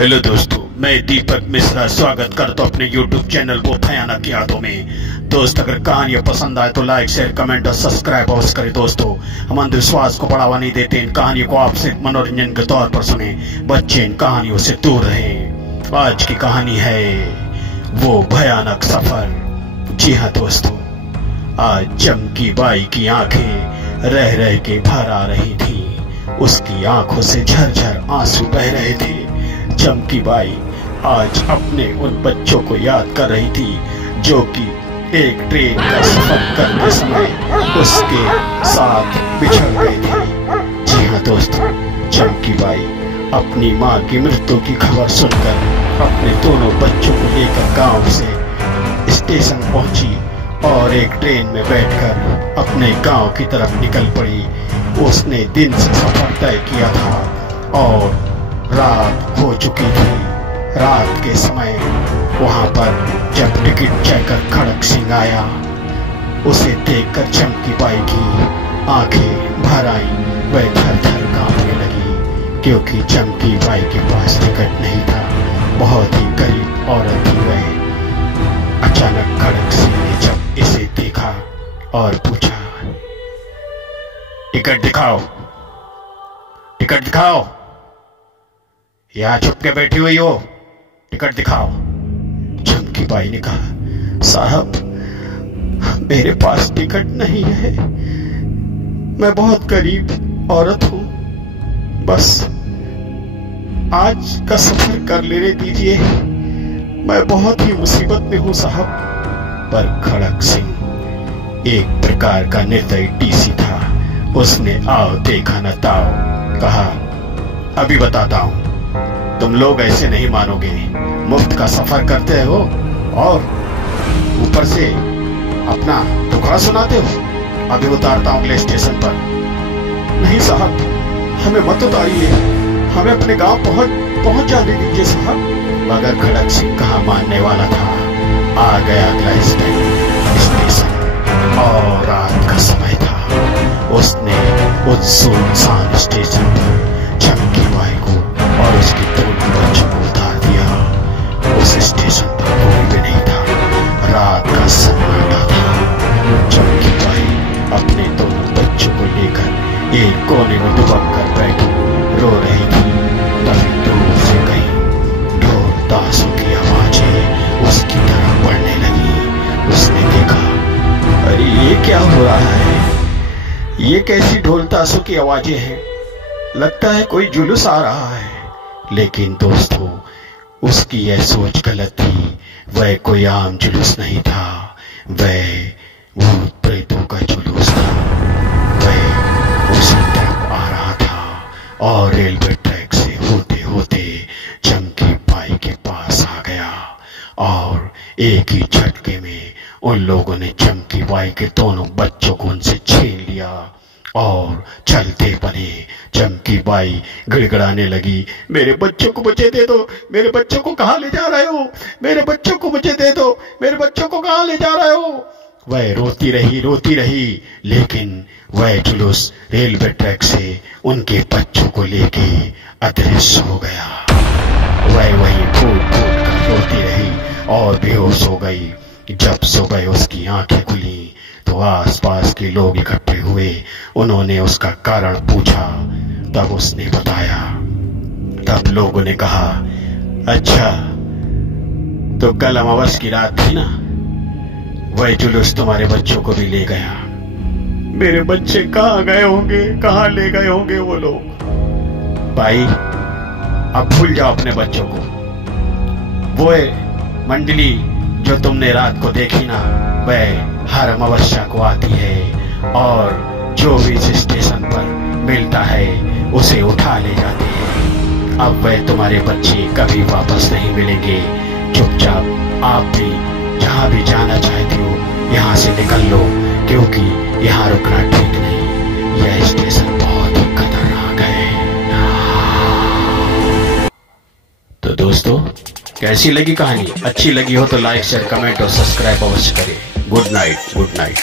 Hello दोस्तों, मैं दीपक मिश्रा स्वागत करता हूं अपने YouTube चैनल वो भयानक यादों में। दोस्त, अगर कहानियां पसंद आए तो लाइक शेयर कमेंट और सब्सक्राइब अवश्य करें। दोस्तों, हम अंधविश्वास को बढ़ावा नहीं देते, इन कहानियों को आपसे मनोरंजन के तौर पर सुने। बच्चे इन कहानियों से दूर रहें। आज की कहानी है वो भयानक सफर। जी हाँ दोस्तों, आज चमकी बाई की आंखें रह रह के भर आ रही थी। उसकी आंखों से झरझर आंसू बह रहे थे। चमकी बाई आज अपने उन बच्चों को याद कर रही थी जो कि एक ट्रेन का सफर करते समय उसके साथ बिछड़ गए थे। जी हाँ दोस्तों, चमकी बाई अपनी माँ की मृत्यु की खबर सुनकर अपने दोनों बच्चों को लेकर गांव से स्टेशन पहुंची और एक ट्रेन में बैठकर अपने गांव की तरफ निकल पड़ी। उसने दिन से सफर तय किया था और रात हो चुकी थी। रात के समय वहां पर जब टिकट चेकर खड़क सिंह आया, उसे देखकर चमकी बाई की आंखें भर आई। वह थर-थर कांपने लगी क्योंकि चमकी बाई के पास टिकट नहीं था। बहुत ही गरीब औरत थी वह। अचानक खड़क सिंह ने जब इसे देखा और पूछा, टिकट दिखाओ, टिकट दिखाओ, यहाँ छुप के बैठी हुई हो, टिकट दिखाओ। चमकी बाई ने कहा, साहब मेरे पास टिकट नहीं है, मैं बहुत गरीब औरत हूं, बस आज का सफर कर लेने दीजिए, मैं बहुत ही मुसीबत में हूं साहब। पर खड़क सिंह एक प्रकार का निर्दयी टीसी था। उसने आओ देखा न ताओ कहा, अभी बताता हूं, तुम लोग ऐसे नहीं मानोगे। मुफ्त का सफर करते हो और ऊपर से अपना दुखड़ा सुनाते हो। अभी उतारता हूं अगले स्टेशन पर। नहीं साहब, हमें मत उतारिए, हमें अपने गांव पहुंच जाने दीजिए साहब। मगर खड़क सिंह कहाँ मानने वाला था। आ गया अगला स्टेशन और रात का समय था। उसने उस सुनसान स्टेशन पर चमकी बाई को और उसके दोनों बच्चों को उतार दिया। उस स्टेशन पर कोई भी नहीं था। रात का सन्नाटा था। चमकी बाई अपने दोनों बच्चों को लेकर एक कोने में दुबक कर बैठी रो रही थी। तभी दूर से कहीं ढोल ताशों की आवाजें उसकी तरफ बढ़ने लगी। उसने देखा, अरे ये क्या हो रहा है? ये कैसी ढोल ताशों की आवाजें हैं? लगता है कोई जुलूस आ रहा है। लेकिन दोस्तों, उसकी यह सोच गलत थी। वह कोई आम जुलूस नहीं था, वह भूत प्रेतों का जुलूस था। वह उसी तरफ आ रहा था और रेलवे ट्रैक से होते होते चमकी बाई के पास आ गया और एक ही झटके में उन लोगों ने चमकी बाई के दोनों बच्चों को उनसे छीन लिया और चलते बने। चमकी बाई गिड़गिड़ाने लगी, मेरे बच्चों को मुझे दे दो, मेरे बच्चों को कहाँ ले जा रहे हो, मेरे बच्चों को मुझे दे दो, मेरे बच्चों को कहाँ ले जा रहे हो। वह रोती रही, लेकिन वह जुलूस रेलवे ट्रैक से उनके बच्चों को लेके अदृश्य हो गया। वह वहीं फूट फूट कर रोती रही और बेहोश हो गई। जब सुबह उसकी आंखें खुली तो आसपास के लोग इकट्ठे हुए। उन्होंने उसका कारण पूछा, तब उसने बताया। तब लोगों ने कहा, अच्छा तो कल अमावस की रात थी ना, वह जुलूस तुम्हारे बच्चों को भी ले गया। मेरे बच्चे कहाँ गए होंगे, कहाँ ले गए होंगे वो लोग? भाई अब भूल जाओ अपने बच्चों को। वो मंडली जो तुमने रात को देखी ना, वह हर अमावस्या को आती है और जो भी इस स्टेशन पर मिलता है उसे उठा ले जाते हैं। अब वह तुम्हारे बच्चे कभी वापस नहीं मिलेंगे। चुपचाप आप भी जहाँ भी जाना चाहते हो यहाँ से निकल लो, क्योंकि यहाँ रुकना ठीक नहीं। यह स्टेशन बहुत ही खतरनाक है। तो दोस्तों, कैसी लगी कहानी? अच्छी लगी हो तो लाइक शेयर कमेंट और सब्सक्राइब अवश्य करें। Good night, good night.